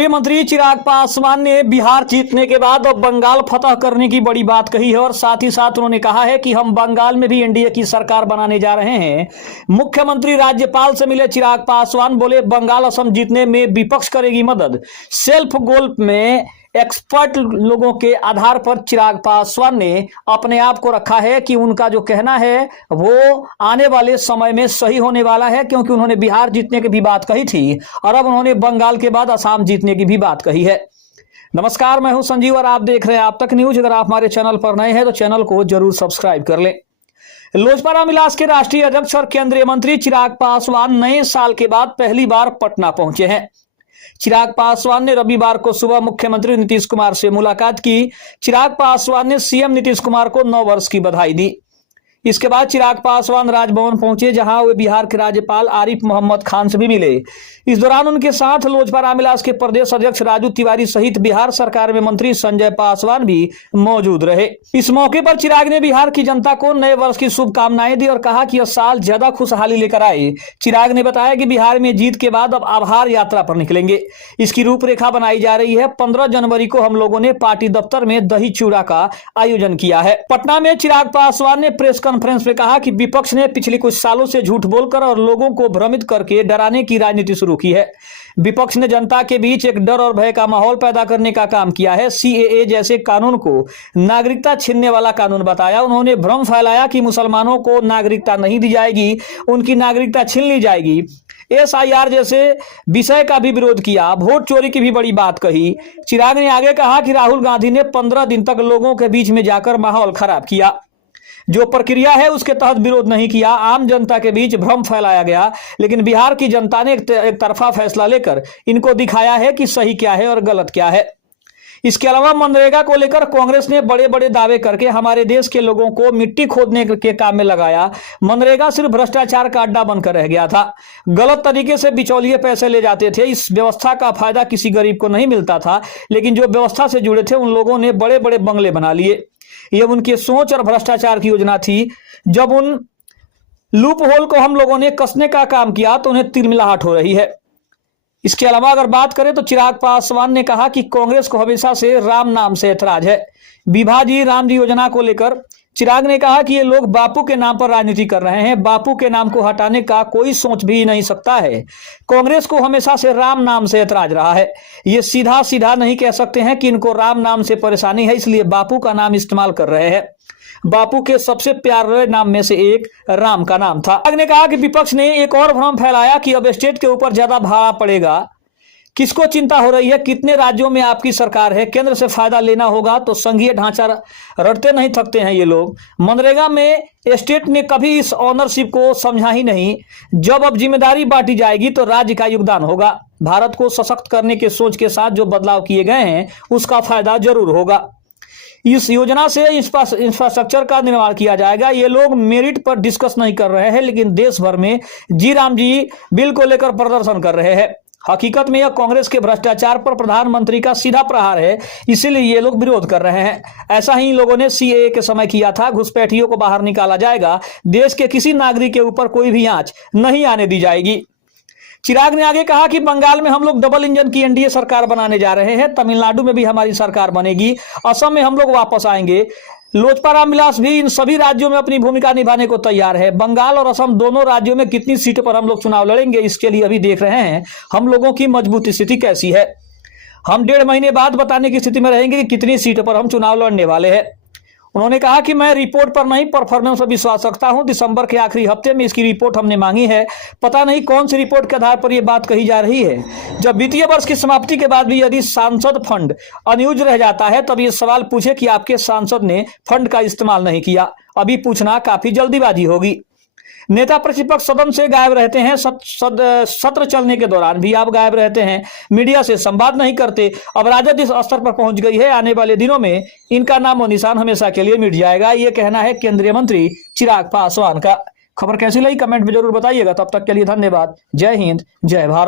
केंद्रीय मंत्री चिराग पासवान ने बिहार जीतने के बाद अब बंगाल फतह करने की बड़ी बात कही है और साथ ही साथ उन्होंने कहा है कि हम बंगाल में भी एनडीए की सरकार बनाने जा रहे हैं। मुख्यमंत्री राज्यपाल से मिले चिराग पासवान बोले, बंगाल असम जीतने में विपक्ष करेगी मदद। सेल्फ गोल में एक्सपर्ट लोगों के आधार पर चिराग पासवान ने अपने आप को रखा है कि उनका जो कहना है वो आने वाले समय में सही होने वाला है, क्योंकि उन्होंने बिहार जीतने की भी बात कही थी और अब उन्होंने बंगाल के बाद असम जीतने की भी बात कही है। नमस्कार, मैं हूं संजीव और आप देख रहे हैं आप तक न्यूज। अगर आप हमारे चैनल पर नए हैं तो चैनल को जरूर सब्सक्राइब कर लें। लोजपा रामविलास के राष्ट्रीय अध्यक्ष और केंद्रीय मंत्री चिराग पासवान नए साल के बाद पहली बार पटना पहुंचे हैं। चिराग पासवान ने रविवार को सुबह मुख्यमंत्री नीतीश कुमार से मुलाकात की। चिराग पासवान ने सीएम नीतीश कुमार को 9 वर्ष की बधाई दी। इसके बाद चिराग पासवान राजभवन पहुंचे, जहां वे बिहार के राज्यपाल आरिफ मोहम्मद खान से भी मिले। इस दौरान उनके साथ लोजपा रामविलास के प्रदेश अध्यक्ष राजू तिवारी सहित बिहार सरकार में मंत्री संजय पासवान भी मौजूद रहे। इस मौके पर चिराग ने बिहार की जनता को नए वर्ष की शुभकामनाएं दी और कहा कि यह साल ज्यादा खुशहाली लेकर आए। चिराग ने बताया कि बिहार में जीत के बाद अब आभार यात्रा पर निकलेंगे। इसकी रूपरेखा बनाई जा रही है। 15 जनवरी को हम लोगों ने पार्टी दफ्तर में दही चूड़ा का आयोजन किया है। पटना में चिराग पासवान ने प्रेस कॉन्फ्रेंस में कहा कि विपक्ष ने पिछले कुछ सालों से झूठ बोलकर और लोगों को भ्रमित करके डराने की राजनीति शुरू की है। विपक्ष ने जनता के बीच एक डर और भय का माहौल पैदा करने का काम किया है। सीएए जैसे कानून को नागरिकता छीनने वाला कानून बताया। उन्होंने भ्रम फैलाया कि मुसलमानों को नागरिकता नहीं दी जाएगी, उनकी नागरिकता छीन ली जाएगी। एसआईआर जैसे विषय का भी विरोध किया। वोट चोरी की भी बड़ी बात कही। चिराग ने आगे कहा कि राहुल गांधी ने 15 दिन तक लोगों के बीच में जाकर माहौल खराब किया। जो प्रक्रिया है उसके तहत विरोध नहीं किया। आम जनता के बीच भ्रम फैलाया गया, लेकिन बिहार की जनता ने एक तरफा फैसला लेकर इनको दिखाया है कि सही क्या है और गलत क्या है। इसके अलावा मनरेगा को लेकर कांग्रेस ने बड़े बड़े दावे करके हमारे देश के लोगों को मिट्टी खोदने के काम में लगाया। मनरेगा सिर्फ भ्रष्टाचार का अड्डा बनकर रह गया था। गलत तरीके से बिचौलिए पैसे ले जाते थे। इस व्यवस्था का फायदा किसी गरीब को नहीं मिलता था, लेकिन जो व्यवस्था से जुड़े थे उन लोगों ने बड़े बड़े बंगले बना लिए। यह उनकी सोच और भ्रष्टाचार की योजना थी। जब उन लूप होल को हम लोगों ने कसने का काम किया तो उन्हें तिलमिलाहट हो रही है। इसके अलावा अगर बात करें तो चिराग पासवान ने कहा कि कांग्रेस को हमेशा से राम नाम से ऐतराज है। विभाजी राम जी योजना को लेकर चिराग ने कहा कि ये लोग बापू के नाम पर राजनीति कर रहे हैं। बापू के नाम को हटाने का कोई सोच भी नहीं सकता है। कांग्रेस को हमेशा से राम नाम से ऐतराज रहा है। ये सीधा सीधा नहीं कह सकते हैं कि इनको राम नाम से परेशानी है, इसलिए बापू का नाम इस्तेमाल कर रहे हैं। बापू के सबसे प्यारे नाम में से एक राम का नाम था। चिराग ने कहा कि विपक्ष ने एक और भ्रम फैलाया कि अब स्टेट के ऊपर ज्यादा भाड़ा पड़ेगा। किसको चिंता हो रही है? कितने राज्यों में आपकी सरकार है? केंद्र से फायदा लेना होगा तो संघीय ढांचा रटते नहीं थकते हैं ये लोग। मनरेगा में स्टेट ने कभी इस ओनरशिप को समझा ही नहीं। जब अब जिम्मेदारी बांटी जाएगी तो राज्य का योगदान होगा। भारत को सशक्त करने के सोच के साथ जो बदलाव किए गए हैं उसका फायदा जरूर होगा। इस योजना से इंफ्रास्ट्रक्चर का निर्माण किया जाएगा। ये लोग मेरिट पर डिस्कस नहीं कर रहे हैं, लेकिन देश भर में जी राम जी बिल को लेकर प्रदर्शन कर रहे हैं। हकीकत में यह कांग्रेस के भ्रष्टाचार पर प्रधानमंत्री का सीधा प्रहार है, इसीलिए ये लोग विरोध कर रहे हैं। ऐसा ही लोगों ने सीएए के समय किया था। घुसपैठियों को बाहर निकाला जाएगा। देश के किसी नागरिक के ऊपर कोई भी आंच नहीं आने दी जाएगी। चिराग ने आगे कहा कि बंगाल में हम लोग डबल इंजन की एनडीए सरकार बनाने जा रहे हैं। तमिलनाडु में भी हमारी सरकार बनेगी। असम में हम लोग वापस आएंगे। लोजपा रामविलास भी इन सभी राज्यों में अपनी भूमिका निभाने को तैयार है। बंगाल और असम दोनों राज्यों में कितनी सीटों पर हम लोग चुनाव लड़ेंगे, इसके लिए अभी देख रहे हैं हम लोगों की मजबूत स्थिति कैसी है। हम 1.5 महीने बाद बताने की स्थिति में रहेंगे कि कितनी सीटों पर हम चुनाव लड़ने वाले हैं। उन्होंने कहा कि मैं रिपोर्ट पर नहीं परफॉर्मेंस पर विश्वास रखता हूं। दिसंबर के आखिरी हफ्ते में इसकी रिपोर्ट हमने मांगी है। पता नहीं कौन सी रिपोर्ट के आधार पर यह बात कही जा रही है। जब वित्तीय वर्ष की समाप्ति के बाद भी यदि सांसद फंड अनयूज रह जाता है तब ये सवाल पूछे कि आपके सांसद ने फंड का इस्तेमाल नहीं किया। अभी पूछना काफी जल्दीबाजी होगी। नेता प्रतिपक्ष सदन से गायब रहते हैं। सत्र चलने के दौरान भी आप गायब रहते हैं। मीडिया से संवाद नहीं करते। अब राजद इस स्तर पर पहुंच गई है, आने वाले दिनों में इनका नाम और निशान हमेशा के लिए मिट जाएगा। ये कहना है केंद्रीय मंत्री चिराग पासवान का। खबर कैसी लगी कमेंट में जरूर बताइएगा। तब तक के लिए धन्यवाद। जय हिंद, जय भारत।